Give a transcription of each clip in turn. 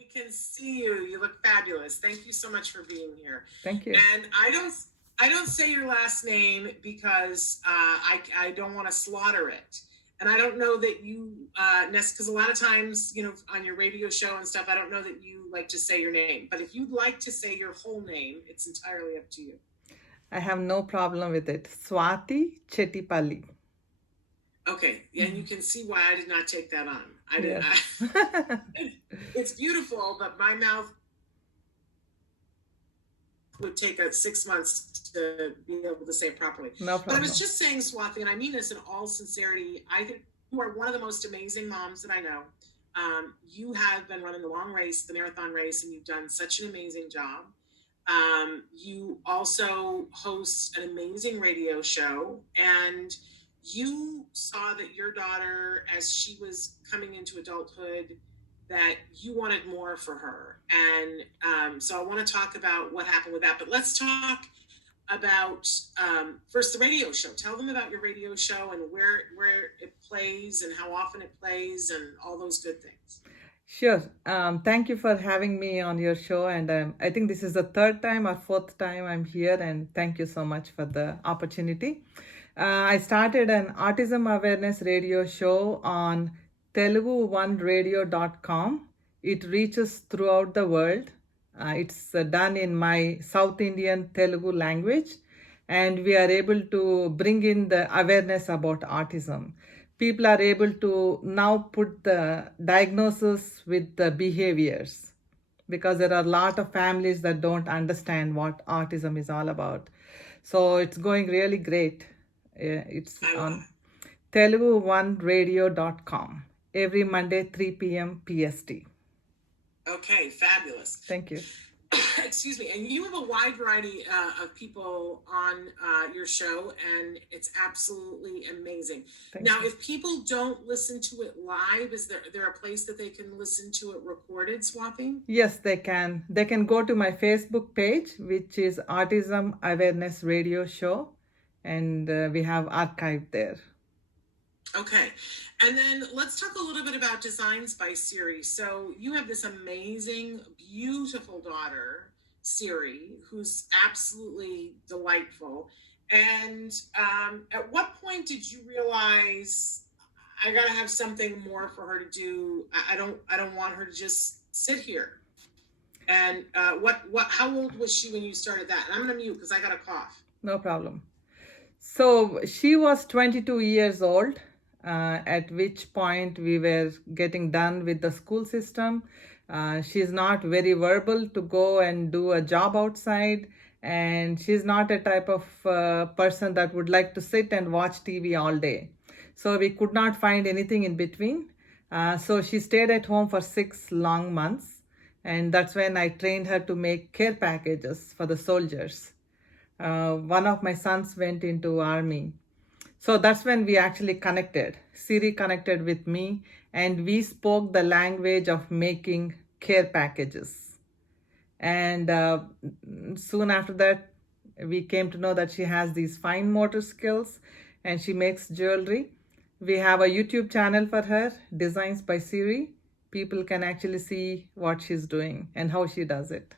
We can see you. You look fabulous. Thank you so much for being here. Thank you. And I don't say your last name because I don't want to slaughter it. And I don't know that you because a lot of times, on your radio show and stuff, I don't know that you like to say your name. But if you'd like to say your whole name, it's entirely up to you. I have no problem with it. Swathi Chettipally. Okay, yeah, and you can see why I did not take that on. I didn't. Yes. It's beautiful, but my mouth would take 6 months to be able to say it properly. No But I was problem. just saying, Swathi, and I mean this in all sincerity, I think you are one of the most amazing moms that I know. You have been running the long race, the marathon race, and you've done such an amazing job. You also host an amazing radio show, and you saw that your daughter, as she was coming into adulthood, that you wanted more for her. And so I want to talk about what happened with that. But let's talk about first the radio show. Tell them about your radio show and where it plays and how often it plays and all those good things. Sure. Thank you for having me on your show. And I think this is the third time or fourth time I'm here. And thank you so much for the opportunity. I started an autism awareness radio show on telugu1radio.com. It reaches throughout the world. It's done in my South Indian Telugu language, and we are able to bring in the awareness about autism. People are able to now put the diagnosis with the behaviors, because there are a lot of families that don't understand what autism is all about. So it's going really great. It's on telugu1radio.com every Monday 3 p.m. PST. Okay, fabulous. Thank you. Excuse me. And you have a wide variety of people on your show, and it's absolutely amazing. Now, if people don't listen to it live, is there a place that they can listen to it recorded, Swathi? Yes, they can. They can go to my Facebook page, which is Autism Awareness Radio Show, and we have archived there. Okay. And then let's talk a little bit about Designs by Siri. So you have this amazing, beautiful daughter, Siri, who's absolutely delightful. And at what point did you realize I got to have something more for her to do? I don't want her to just sit here. And how old was she when you started that? And I'm going to mute because I got a cough. No problem. So she was 22 years old. At which point we were getting done with the school system. She's not very verbal to go and do a job outside, and she's not a type of person that would like to sit and watch TV all day. So we could not find anything in between. So she stayed at home for 6 long months, and that's when I trained her to make care packages for the soldiers. One of my sons went into army. So that's when we actually connected. Siri connected with me, and we spoke the language of making care packages. And soon after that, we came to know that she has these fine motor skills, and she makes jewelry. We have a YouTube channel for her, Designs by Siri. People can actually see what she's doing and how she does it.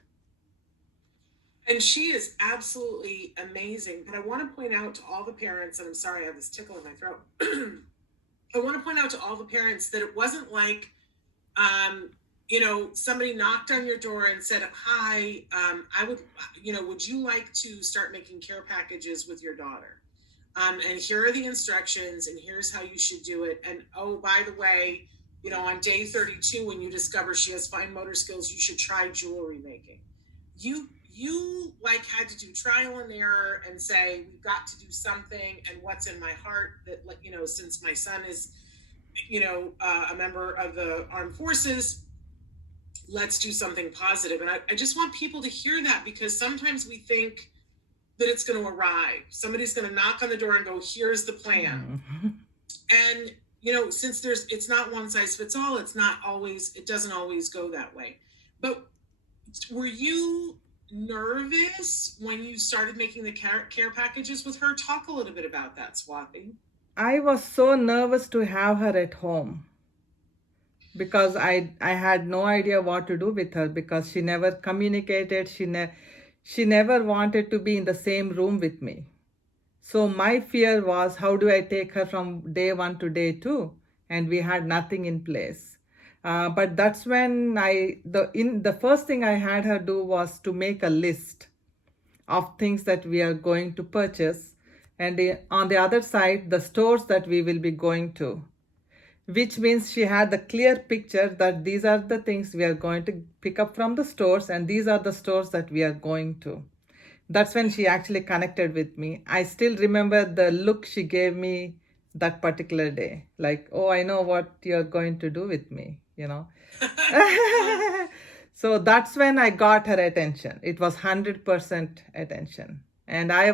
And she is absolutely amazing. But I want to point out to all the parents, and I'm sorry, I have this tickle in my throat. I want to point out to all the parents that it wasn't like, somebody knocked on your door and said, hi, would you like to start making care packages with your daughter? And here are the instructions, and here's how you should do it. And oh, by the way, on day 32, when you discover she has fine motor skills, you should try jewelry making. You had to do trial and error and say, we've got to do something, and what's in my heart that, since my son is, a member of the armed forces, let's do something positive. And I just want people to hear that, because sometimes we think that it's going to arrive. Somebody's going to knock on the door and go, here's the plan. And, since it's not one size fits all, it doesn't always go that way. But were you nervous when you started making the care packages with her? Talk a little bit about that, Swathi. I was so nervous to have her at home. because I had no idea what to do with her because she never communicated. She never wanted to be in the same room with me. So my fear was, how do I take her from day one to day two? And we had nothing in place. But that's when the first thing I had her do was to make a list of things that we are going to purchase, and on the other side, the stores that we will be going to, which means she had the clear picture that these are the things we are going to pick up from the stores and these are the stores that we are going to. That's when she actually connected with me. I still remember the look she gave me that particular day, like, oh, I know what you're going to do with me, you know. So that's when I got her attention. It was 100% attention. And I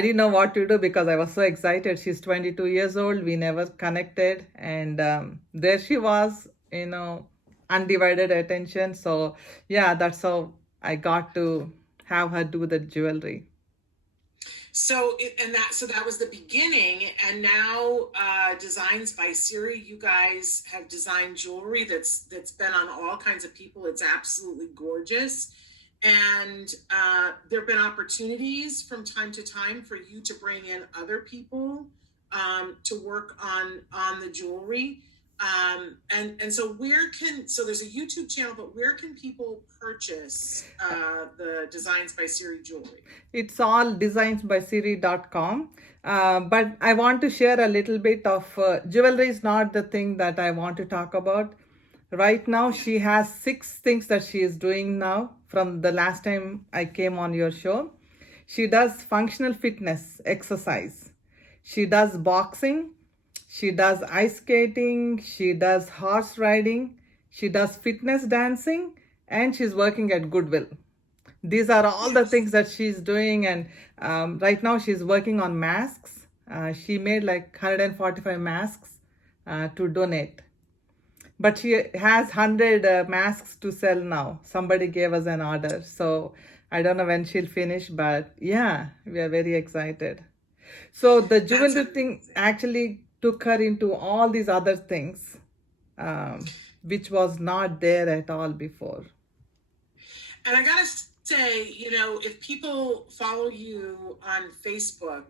didn't know what to do because I was so excited. She's 22 years old. We never connected. And there she was, you know, undivided attention. So yeah, that's how I got to have her do the jewelry. So that was the beginning, and now Designs by Siri, you guys have designed jewelry that's been on all kinds of people. It's absolutely gorgeous, and there have been opportunities from time to time for you to bring in other people to work on the jewelry. And so so there's a YouTube channel, but where can people purchase the Designs by Siri jewelry? It's all designsbysiri.com. But I want to share a little bit of jewelry is not the thing that I want to talk about. Right now, she has 6 things that she is doing now from the last time I came on your show. She does functional fitness exercise. She does boxing. She does ice skating, she does horse riding, she does fitness dancing, and she's working at Goodwill. These are all the things that she's doing, and right now she's working on masks. She made like 145 masks to donate. But she has 100 masks to sell now. Somebody gave us an order, so I don't know when she'll finish, but yeah, we are very excited. So the jewelry thing actually took her into all these other things, which was not there at all before. And I gotta say, you know, if people follow you on Facebook,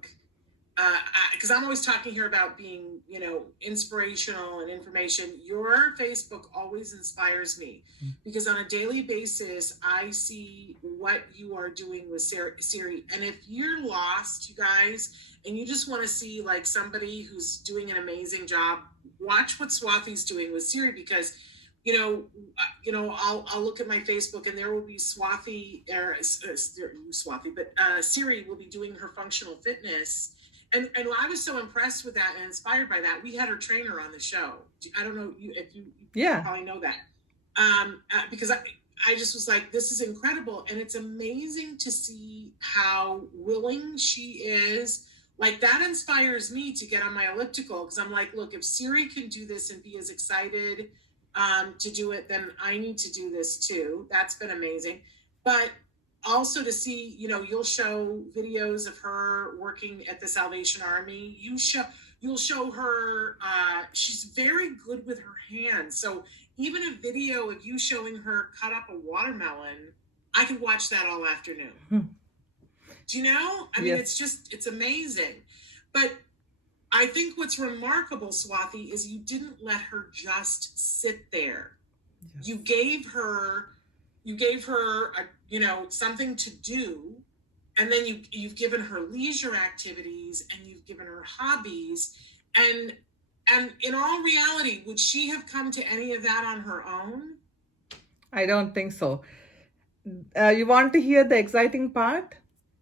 because I'm always talking here about being, you know, inspirational and information, your Facebook always inspires me because on a daily basis, I see what you are doing with Siri. And if you're lost, you guys, and you just want to see like somebody who's doing an amazing job, watch what Swathi's doing with Siri because I'll look at my Facebook and there will be Swathi, but Siri will be doing her functional fitness. And I was so impressed with that and inspired by that. We had her trainer on the show. I don't know if you probably know that. Because I just was like, this is incredible. And it's amazing to see how willing she is. Like that inspires me to get on my elliptical because I'm like, look, if Siri can do this and be as excited to do it, then I need to do this too. That's been amazing. But also to see, you know, you'll show videos of her working at the Salvation Army. You'll show her, she's very good with her hands. So even a video of you showing her cut up a watermelon, I could watch that all afternoon. Do you know? I mean, it's amazing. But I think what's remarkable, Swathi, is you didn't let her just sit there. Yes. You gave her something to do, and then you've given her leisure activities and you've given her hobbies, and in all reality, would she have come to any of that on her own? I don't think so. You want to hear the exciting part?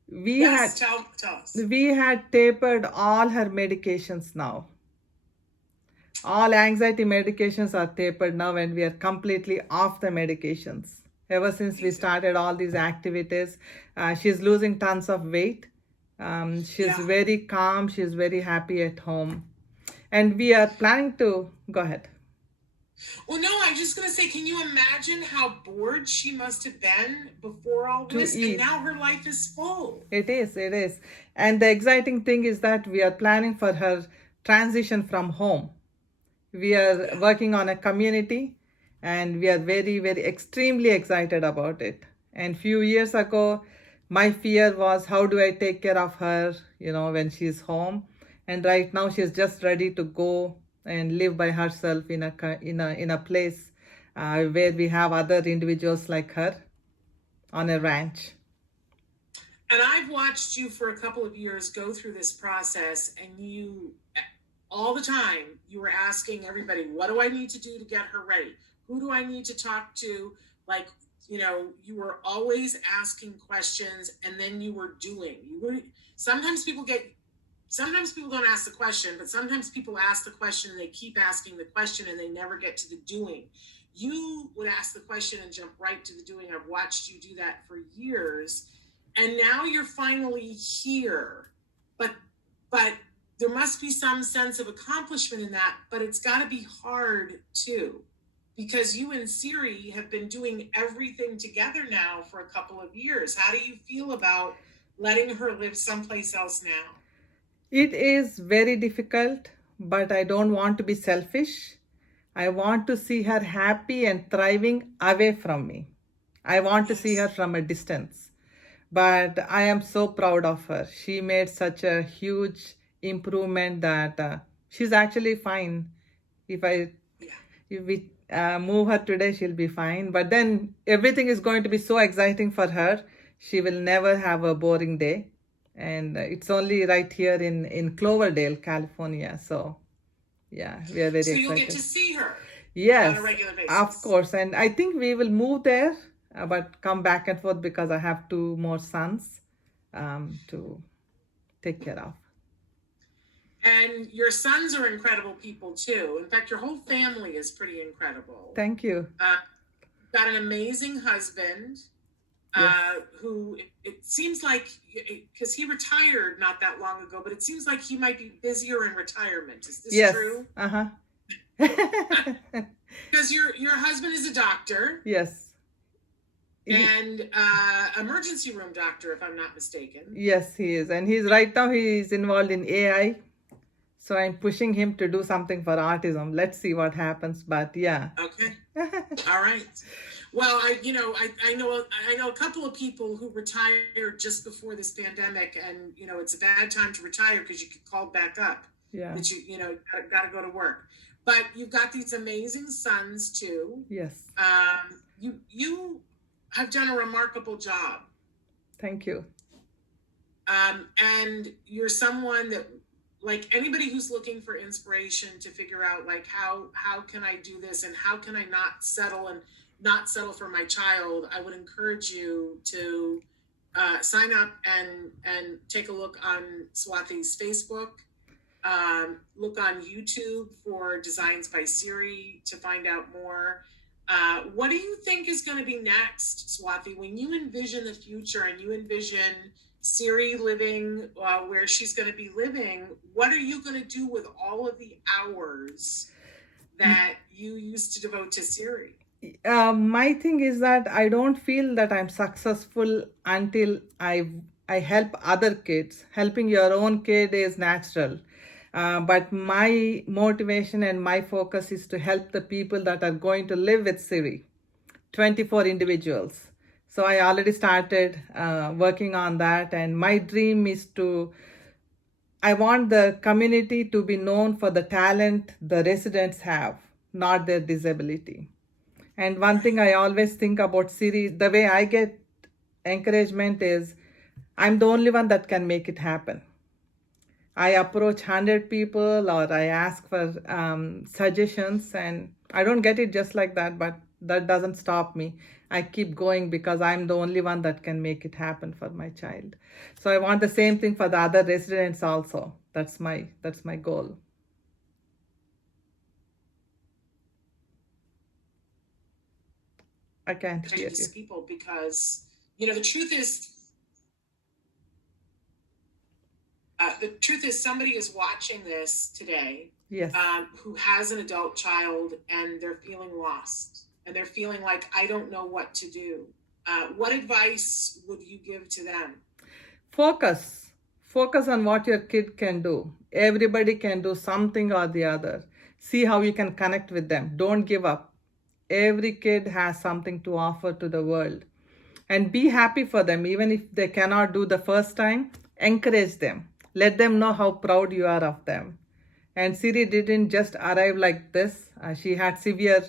Tell us. We had tapered all her medications now. All anxiety medications are tapered now, and we are completely off the medications. Ever since we started all these activities, she's losing tons of weight. She's very calm. She's very happy at home. And we are planning to go ahead. Well, no, I was just going to say, can you imagine how bored she must have been before all this? And now her life is full. It is. And the exciting thing is that we are planning for her transition from home We are Yeah. working on a community, and we are very, very extremely excited about it. And few years ago, my fear was how do I take care of her, when she's home. And right now she's just ready to go and live by herself in a place where we have other individuals like her on a ranch. And I've watched you for a couple of years go through this process, and you, all the time, you were asking everybody, what do I need to do to get her ready? Who do I need to talk to? Like, you were always asking questions, and then you were doing. Sometimes people don't ask the question, but sometimes people ask the question and they keep asking the question and they never get to the doing. You would ask the question and jump right to the doing. I've watched you do that for years. And now you're finally here. But there must be some sense of accomplishment in that, but it's got to be hard too, because you and Siri have been doing everything together now for a couple of years. How do you feel about letting her live someplace else now? It is very difficult, but I don't want to be selfish. I want to see her happy and thriving away from me. I want to see her Yes. from a distance. But I am so proud of her. She made such a huge improvement that she's actually fine. If I Yeah. if we move her today, she'll be fine. But then everything is going to be so exciting for her. She will never have a boring day. And it's only right here in Cloverdale, California. So, yeah, we are very So you'll get to excited. see her on a Yes, regular of basis. course. And I think we will move there, but come back and forth because I have two more sons to take care of. And your sons are incredible people too. In fact, your whole family is pretty incredible. Thank you. Got an amazing husband Yes. who it seems like, because he retired not that long ago, but it seems like he might be busier in retirement. Is this Yes. true? Uh-huh. Because your husband is a doctor Yes. and emergency room doctor, if I'm not mistaken. Yes, he is. And right now he's involved in AI. So I'm pushing him to do something for autism. Let's see what happens. But yeah. Okay. All right. Well, I know a couple of people who retired just before this pandemic, and it's a bad time to retire because you get called back up. Yeah. That got to go to work. But you've got these amazing sons too. Yes. You have done a remarkable job. Thank you. And you're someone that, like, anybody who's looking for inspiration to figure out, like, how can I do this, and how can I not settle for my child, I would encourage you to sign up and take a look on Swathi's Facebook. Look on YouTube for Designs by Siri to find out more. What do you think is going to be next, Swathi, when you envision the future and you envision Siri living where she's going to be living? What are you going to do with all of the hours that you used to devote to Siri? My thing is that I don't feel that I'm successful until I help other kids. Helping your own kid is natural. But my motivation and my focus is to help the people that are going to live with Siri, 24 individuals. So I already started working on that. And my dream is I want the community to be known for the talent the residents have, not their disability. And one thing I always think about Siri, the way I get encouragement is I'm the only one that can make it happen. I approach 100 people or I ask for suggestions, and I don't get it just like that, but that doesn't stop me. I keep going because I'm the only one that can make it happen for my child. So I want the same thing for the other residents also. That's my goal. I can't hear you. People, because the truth is somebody is watching this today. Yes. Who has an adult child and they're feeling lost and they're feeling like, I don't know what to do. What advice would you give to them? Focus on what your kid can do. Everybody can do something or the other. see how you can connect with them. Don't give up. Every kid has something to offer to the world. And be happy for them. Even if they cannot do the first time, encourage them. Let them know how proud you are of them. And Siri didn't just arrive like this. She had severe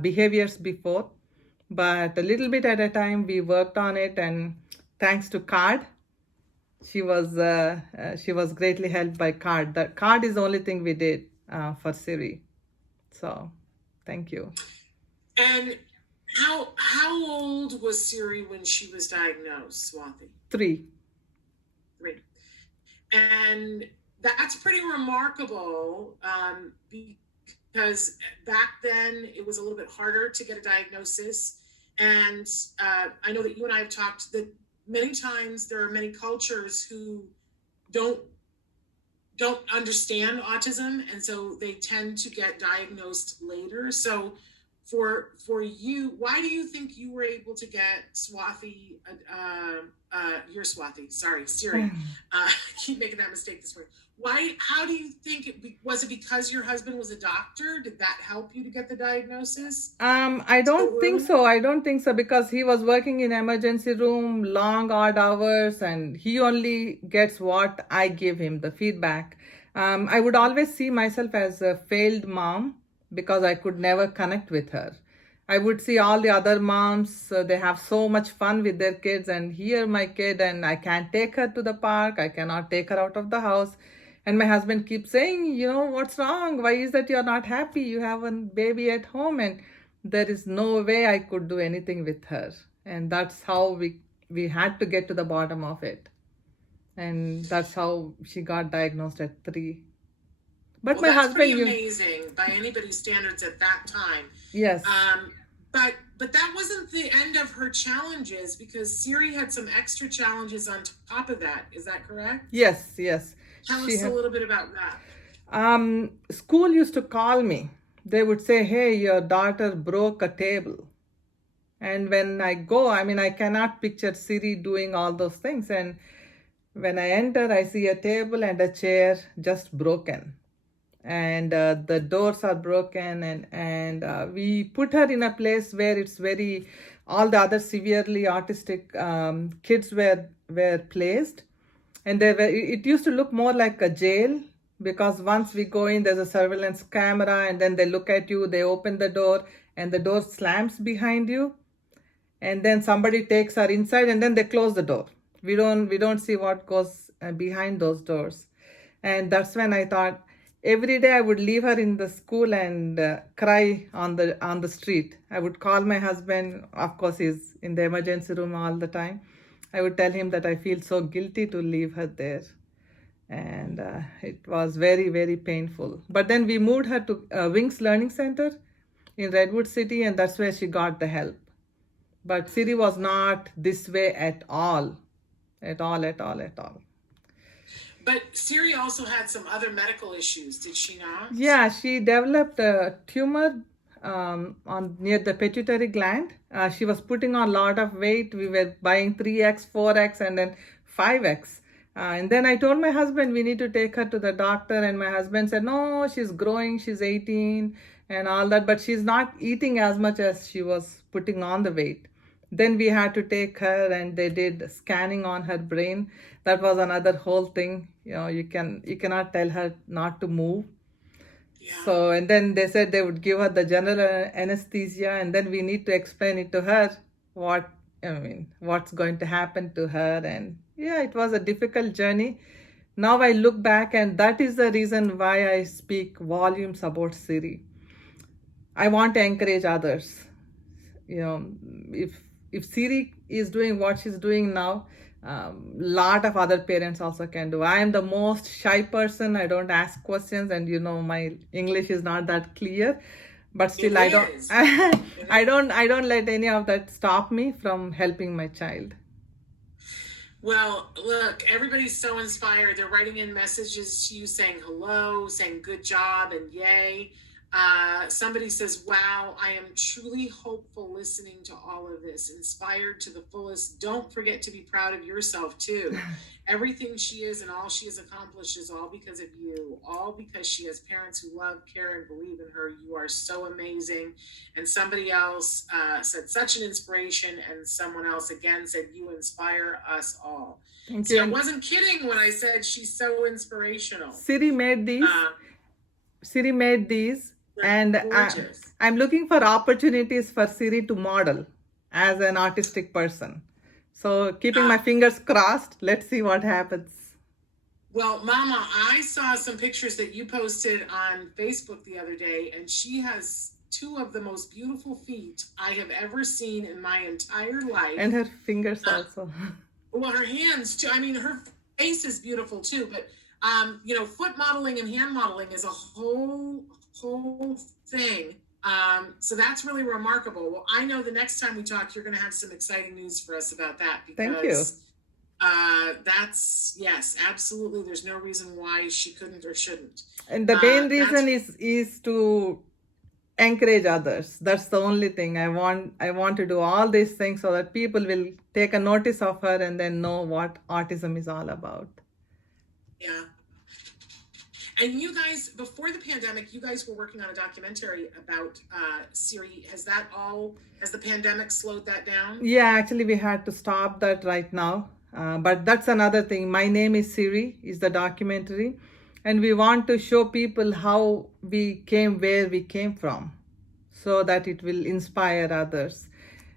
behaviors before, but a little bit at a time we worked on it, and thanks to card, she was greatly helped by card. The card is the only thing we did for Siri. So thank you. And how old was Siri when she was diagnosed, Swathi? 3. 3. And that's pretty remarkable, because back then it was a little bit harder to get a diagnosis. And I know that you and I have talked that many times there are many cultures who don't understand autism, and so they tend to get diagnosed later. So for you, why do you think you were able to get Swathi, your Swathi, sorry, Siri, I keep making that mistake this morning. How do you think was it because your husband was a doctor? Did that help you to get the diagnosis? I don't think so. I don't think so, because he was working in emergency room, long odd hours, and he only gets what I give him, the feedback. I would always see myself as a failed mom because I could never connect with her. I would see all the other moms, they have so much fun with their kids, and here my kid, and I can't take her to the park, I cannot take her out of the house. And my husband keeps saying, what's wrong? Why is that you're not happy? You have a baby at home. And there is no way I could do anything with her. And that's how we had to get to the bottom of it. And that's how she got diagnosed at 3. But well, my that's husband, pretty amazing by anybody's standards at that time. Yes. But that wasn't the end of her challenges, because Siri had some extra challenges on top of that. Is that correct? Yes. Tell us a little bit about that. School used to call me. They would say, hey, your daughter broke a table. And when I go, I cannot picture Siri doing all those things. And when I enter, I see a table and a chair just broken. And the doors are broken, and we put her in a place where it's all the other severely autistic kids were placed. And it used to look more like a jail, because once we go in, there's a surveillance camera, and then they look at you, they open the door, and the door slams behind you. And then somebody takes her inside, and then they close the door. We don't see what goes behind those doors. And that's when I thought, every day I would leave her in the school and cry on the street. I would call my husband. Of course, he's in the emergency room all the time. I would tell him that I feel so guilty to leave her there. And it was very, very painful. But then we moved her to Wings Learning Center in Redwood City, and that's where she got the help. But Siri was not this way at all. At all. But Siri also had some other medical issues, did she not? Yeah, she developed a tumor near the pituitary gland. She was putting on a lot of weight. We were buying 3x, 4x, and then 5x. And then I told my husband we need to take her to the doctor. And my husband said, no, she's growing. She's 18 and all that. But she's not eating as much as she was putting on the weight. Then we had to take her, and they did scanning on her brain. That was another whole thing. You cannot tell her not to move. Yeah. So, and then they said they would give her the general anesthesia, and then we need to explain it to her what's going to happen to her. And yeah, it was a difficult journey. Now I look back, and that is the reason why I speak volumes about Siri. I want to encourage others. If Siri is doing what she's doing now, lot of other parents also can do. I am the most shy person. I don't ask questions, and my English is not that clear. But still, I don't let any of that stop me from helping my child. Well, look, everybody's so inspired. They're writing in messages to you saying hello, saying good job, and yay. Somebody says, wow, I am truly hopeful listening to all of this, inspired to the fullest. Don't forget to be proud of yourself too. Everything she is and all she has accomplished is all because of you, all because she has parents who love, care, and believe in her. You are so amazing. And somebody else said, such an inspiration. And someone else again said, you inspire us all. Thank So you. I wasn't kidding when I said she's so inspirational. Siri made these. Siri made these. And I'm looking for opportunities for Siri to model as an autistic person. So keeping my fingers crossed, let's see what happens. Well, Mama, I saw some pictures that you posted on Facebook the other day, and she has two of the most beautiful feet I have ever seen in my entire life. And her fingers also. Well, her hands too. I mean, her face is beautiful too, but foot modeling and hand modeling is a whole thing. So that's really remarkable. Well, I know the next time we talk, you're going to have some exciting news for us about that. Because, thank you. That's, yes, absolutely. There's no reason why she couldn't or shouldn't. And the main reason is to encourage others. That's the only thing. I want to do all these things so that people will take a notice of her and then know what autism is all about. Yeah. And you guys, before the pandemic, you guys were working on a documentary about Siri. Has the pandemic slowed that down? Yeah, actually we had to stop that right now. But that's another thing. My Name is Siri is the documentary. And we want to show people how we came where we came from so that it will inspire others.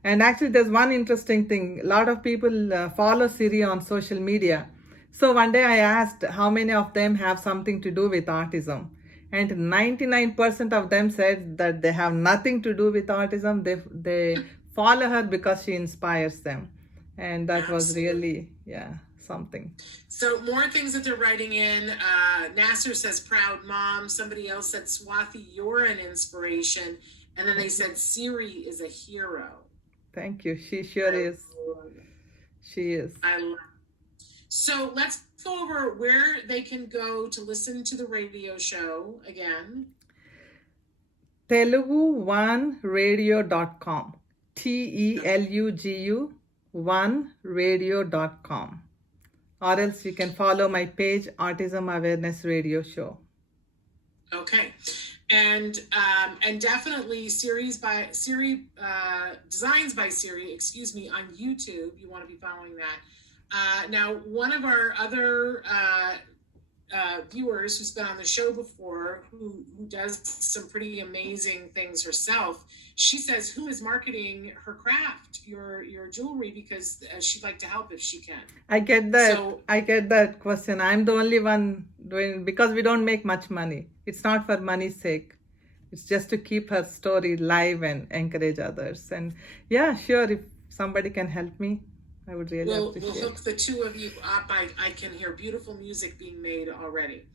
And actually there's one interesting thing. A lot of people follow Siri on social media. So one day I asked how many of them have something to do with autism. And 99% of them said that they have nothing to do with autism. They follow her because she inspires them. And that was really, something. So more things that they're writing in. Nasser says, proud mom. Somebody else said, Swathi, you're an inspiration. And then they said, Siri is a hero. Thank you. She sure is. She is. I love it. So let's go over where they can go to listen to the radio show again. Telugu1radio.com. TELUGU 1radio.com. Or else you can follow my page, Autism Awareness Radio Show. Okay. And definitely Designs by Siri, on YouTube. You want to be following that. Now, one of our other viewers who's been on the show before, who does some pretty amazing things herself, she says, who is marketing her craft, your jewelry, because she'd like to help if she can. I get that question. I'm the only one doing, because we don't make much money. It's not for money's sake. It's just to keep her story live and encourage others. And yeah, sure, if somebody can help me, I would really appreciate it. We'll hook the two of you up. I can hear beautiful music being made already.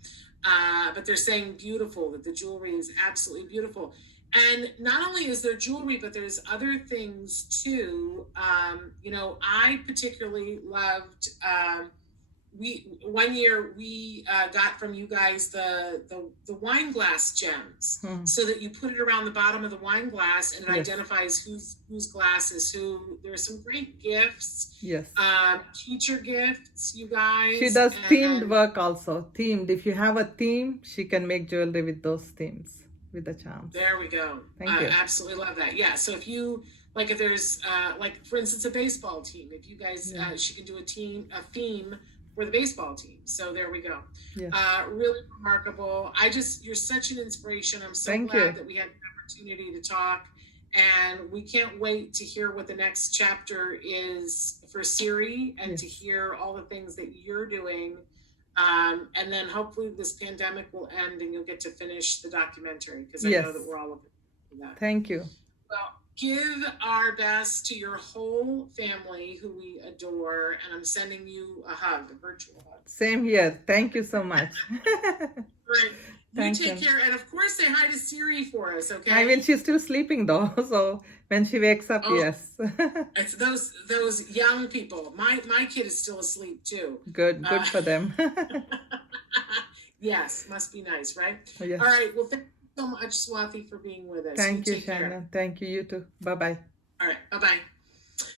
But they're saying beautiful, that the jewelry is absolutely beautiful. And not only is there jewelry, but there's other things too. I particularly loved, one year we got from you guys the wine glass gems, so that you put it around the bottom of the wine glass and it identifies whose glass is who. There's some great gifts. Yes. Teacher gifts, you guys. She does themed work also. Themed. If you have a theme, she can make jewelry with those themes, with the charms. There we go. Thank you. Absolutely love that. Yeah. So if you if there's for instance a baseball team, if you guys she can do a theme for the baseball team. So there we go. Yes. Really remarkable. You're such an inspiration. I'm so glad that we had the opportunity to talk, and we can't wait to hear what the next chapter is for Siri and to hear all the things that you're doing. And then hopefully this pandemic will end and you'll get to finish the documentary, because I know that we're all looking for that. Thank you. Well, give our best to your whole family who we adore, and I'm sending you a hug, a virtual hug. Same here. Thank you so much. Right. You take care, and of course say hi to Siri for us, okay? I will. She's still sleeping though, so when she wakes up, yes. It's those young people. My kid is still asleep too. Good for them. Yes, must be nice, right? Yes. All right. Well, thank you so much, Swathi, for being with us. Thank you, take care. Shannon. Thank you. You too. Bye bye. All right. Bye bye.